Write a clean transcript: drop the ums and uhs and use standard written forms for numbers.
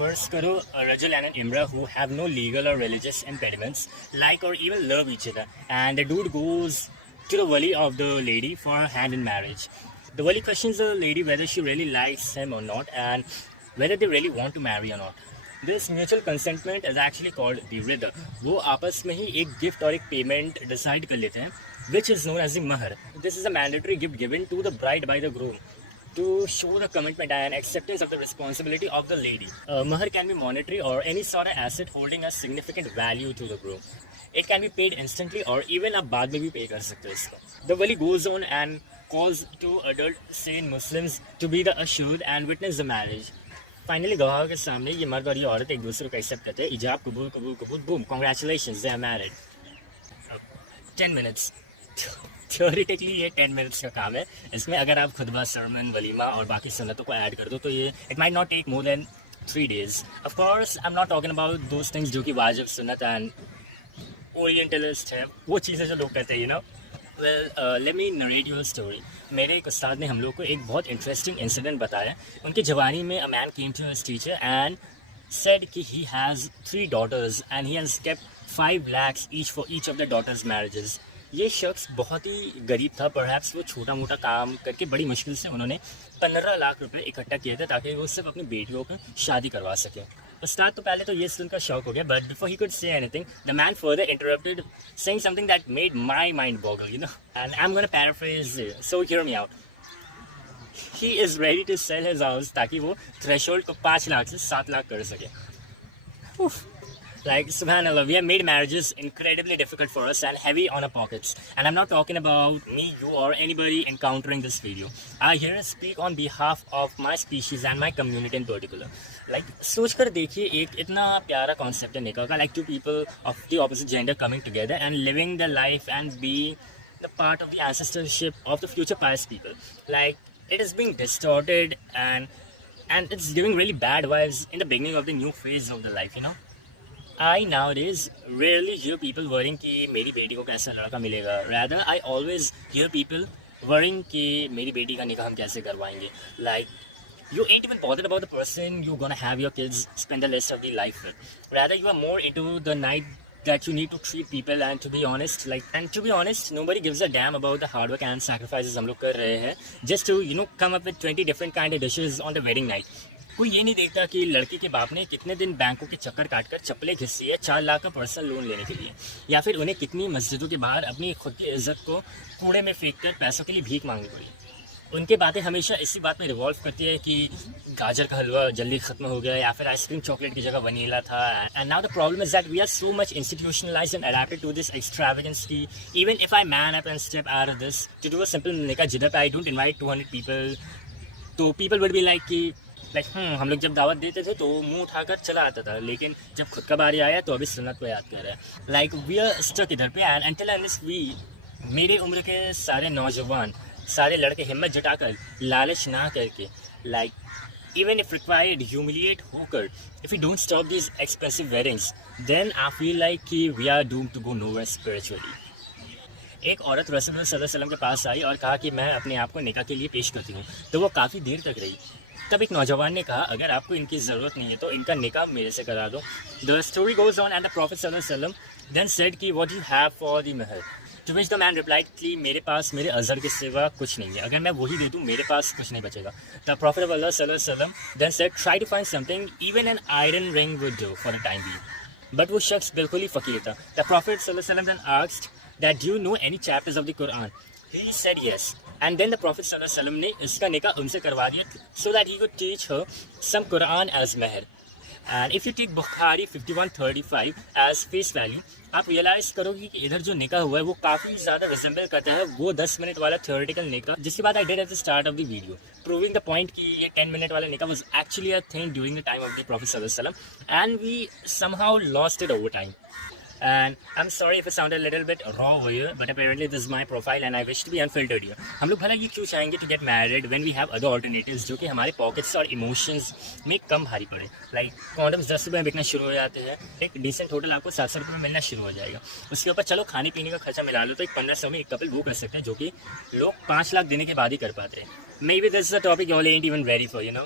First karo Rajul and Imra who have no legal or religious impediments, like or even love each other, and the dude goes to the wali of the lady for her hand in marriage. The wali questions the lady whether she really likes him or not, and whether they really want to marry or not. This mutual consentment is actually called the rida. वो आपस में ही एक गिफ्ट और एक payment decide कर लेते हैं, which is known as the mahar. This is a mandatory gift given to the bride by the groom to show the commitment and acceptance of the responsibility of the lady. Mahar can be monetary or any sort of asset holding a significant value to the groom. It can be paid instantly or even आप बाद में भी pay कर सकते हो इसको. The wali goes on and calls to adult sane Muslims to be the assured and witness the marriage. Finally गवाह के सामने ये मर्द और ये औरत एक दूसरे को एक्सेप्ट करते हैं. इजाब कबूल कबूल कबूल boom congratulations they are married. 10 minutes theoretically ये 10 मिनट्स का काम है. इसमें अगर आप खुतबा सरमन वलीमा और बाकी सुन्नतों को ऐड कर दो तो ये it might not take more than 3 days. Of course I am not talking about those things जो कि वाजिब सुन्नत एंड ओरिएंटलिस्ट है, वो चीज़ें जो लोग कहते हैं, you know. Well let me narrate your story. मेरे एक उस्ताद ने हम लोग को एक बहुत इंटरेस्टिंग इंसिडेंट बताया. उनकी जवानी में a man came to his teacher and said कि he has 3 daughters and he has kept 5 lakhs each for each of the daughters' marriages. ये शख्स बहुत ही गरीब था. परहैप्स वो छोटा मोटा काम करके बड़ी मुश्किल से उन्होंने 15 लाख रुपए इकट्ठा किए थे ताकि वो सिर्फ अपनी बेटियों को शादी करवा सके. उस्ताद तो पहले तो ये सुनकर शौक हो गया, but before he could say anything the man further interrupted saying something that made my mind boggle, you know, and I am gonna paraphrase, so hear me out. He is ready to sell his house ताकि वो थ्रेशोल्ड को 5 लाख से 7 लाख कर सके. Like, subhanallah, we have made marriages incredibly difficult for us and heavy on our pockets. And I'm not talking about me, you, or anybody encountering this video. I here speak on behalf of my species and my community in particular. Like, सोच कर देखिए, एक इतना प्यारा concept है निकाह का, like two people of the opposite gender coming together and living their life and being the part of the ancestorship of the future pious people. Like, it is being distorted and it's giving really bad vibes in the beginning of the new phase of the life, you know. I nowadays rarely hear people worrying कि मेरी बेटी को कैसा लड़का मिलेगा. Rather, I always hear people worrying कि मेरी बेटी का निकाह हम कैसे करवाएंगे. Like, you ain't even bothered about the person you're gonna have your kids spend the rest of the life with. Rather, you are more into the night that you need to treat people. And to be honest, nobody gives a damn about the hard work and sacrifices हम लोग कर रहे हैं just to, you know, come up with 20 different kind of dishes on the wedding night. कोई ये नहीं देखता कि लड़की के बाप ने कितने दिन बैंकों के चक्कर काटकर चप्पलें घिसी है 4 लाख का पर्सनल लोन लेने के लिए, या फिर उन्हें कितनी मस्जिदों के बाहर अपनी खुद की इज्जत को कूड़े में फेंक कर पैसों के लिए भीख मांगनी पड़ी. उनके बातें हमेशा इसी बात में रिवॉल्व करती है कि गाजर का हलवा जल्दी ख़त्म हो गया या फिर आइसक्रीम चॉकलेट की जगह वनीला था. And now the problem is that we are so much institutionalized and adapted to this extravagance की even if I man up and step out of this to do a simple nikah जिधर पे I don't invite 200 people, तो people would be like कि हम लोग जब दावत देते थे तो मुंह उठाकर चला आता था, लेकिन जब खुद का बारी आया तो अभी सुन्नत को याद कर रहा है. लाइक वी आर स्टक इधर पे एंड अंटिल अनलेस वी, मेरे उम्र के सारे नौजवान सारे लड़के हिम्मत जुटाकर लालच ना करके, like even if required humiliate होकर, if you don't stop these expensive weddings then I feel like कि we are doomed to go nowhere spiritually. एक औरत रसूल सल्लल्लाहु अलैहि वसल्लम के पास आई और कहा कि मैं अपने आप को निकाह के लिए पेश करती हूँ. तो वो काफ़ी देर तक रही. तब एक नौजवान ने कहा अगर आपको इनकी ज़रूरत नहीं है तो इनका निकाह मेरे से करा दो. The story goes on and the prophet सल्लल्लाहु अलैहि वसल्लम देन सेड कि what you have for the mahr, to which the man replied कि मेरे पास मेरे अज़हर के सिवा कुछ नहीं है, अगर मैं वही दे दूँ मेरे पास कुछ नहीं बचेगा. द प्रॉफिट ऑफ अल्लाह सल्लल्लाहु अलैहि वसल्लम then said try to find something even an iron ring would do for the time being. But वो शख्स बिल्कुल ही फ़कीर था. द प्रॉफिट सल्लल्लाहु अलैहि वसल्लम then asked that do you know any chapters of the Quran? He said yes. And then the Prophet sallallahu alaihi wasallam ने इसका निकाह उनसे करवा दिया so that he could teach her some Quran as meher. And if you take Bukhari 5135 as face value, आप रियलाइज़ करोगे कि इधर जो निकाह हुआ है वो काफ़ी ज़्यादा रिजेंबल करता है वो 10 मिनट वाला थ्योरेटिकल निकाह जिसकी बात I did at the start of the video, proving the point कि ये 10 मिनट वाला निकाह was actually a thing during the time of the prophet सल्लल्लाहु अलैहि वसल्लम and we somehow lost it over time. And I'm sorry if it sounded a little bit raw over here, but apparently this is my profile and I wish to be unfiltered here. हम लोग भला ये क्यों चाहेंगे to get married when we have other alternatives जो कि हमारे pockets और emotions में कम भारी पड़े. Like condoms 10 रुपये में बिकना शुरू हो जाते हैं, एक decent होटल आपको 700 रुपये में मिलना शुरू हो जाएगा. उसके ऊपर चलो खाने पीने का खर्चा मिला लो तो एक 1500 में एक कपल वो कर सकते हैं जो कि लोग 5 लाख देने के बाद ही कर पाते हैं. Maybe this is a topic you all ain't even ready for, you know.